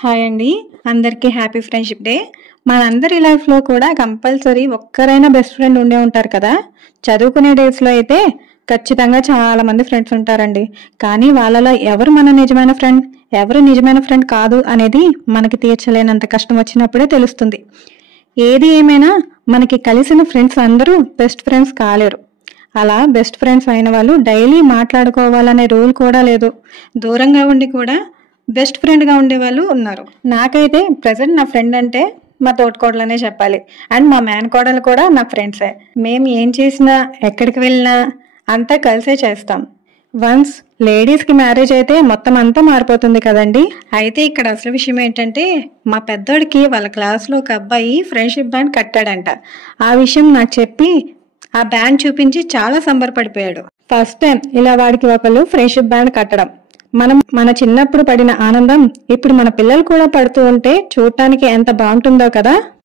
Hi అండి. అందరికీ happy friendship day. మనందరి లైఫ్‌లో కూడా కంపల్సరీ ఒక్కరైనా బెస్ట్ ఫ్రెండ్ ఉండే ఉంటారు కదా! చదువుకునే డేస్‌లో అయితే ఖచ్చితంగా చాలా మంది ఫ్రెండ్స్ ఉంటారండి. కానీ వాళ్ళలో ఎవరు మన నిజమైన ఫ్రెండ్, ఎవరు నిజమైన ఫ్రెండ్ కాదు అనేది మనకి తీర్చలేనంత కష్టం వచ్చినప్పుడే తెలుస్తుంది. ఏది ఏమైనా మనకి కలిసిన ఫ్రెండ్స్ అందరూ బెస్ట్ ఫ్రెండ్స్ కాలేరు. అలా బెస్ట్ ఫ్రెండ్స్ అయిన వాళ్ళు డైలీ మాట్లాడుకోవాలనే రూల్ కూడా లేదు. దూరంగా ఉండి కూడా బెస్ట్ ఫ్రెండ్‌గా ఉండేవాళ్ళు ఉన్నారు. నాకైతే ప్రెజెంట్ నా ఫ్రెండ్ అంటే మా తోటికోడలనే చెప్పాలి. అండ్ మా మేనకోడలు కూడా నా ఫ్రెండ్సే. మేము ఏం చేసినా, ఎక్కడికి వెళ్ళినా అంతా కలిసే చేస్తాం. వన్స్ లేడీస్‌కి మ్యారేజ్ అయితే మొత్తం అంతా మారిపోతుంది కదండీ! అయితే ఇక్కడ అసలు విషయం ఏంటంటే మా పెద్దోడికి వాళ్ళ క్లాస్‌లో ఒక అబ్బాయి ఫ్రెండ్‌షిప్ బ్యాండ్ కట్టాడంట. ఆ విషయం నాకు చెప్పి ఆ బ్యాండ్ చూపించి చాలా సంబరపడిపోయాడు. ఫస్ట్ టైం ఇలా వాడికి ఒకళ్ళు ఫ్రెండ్‌షిప్ బ్యాండ్ కట్టడం. మన చిన్నప్పుడు పడిన ఆనందం ఇప్పుడు మన పిల్లలు కూడా పడుతూ ఉంటే చూడటానికి ఎంత బాగుంటుందో కదా!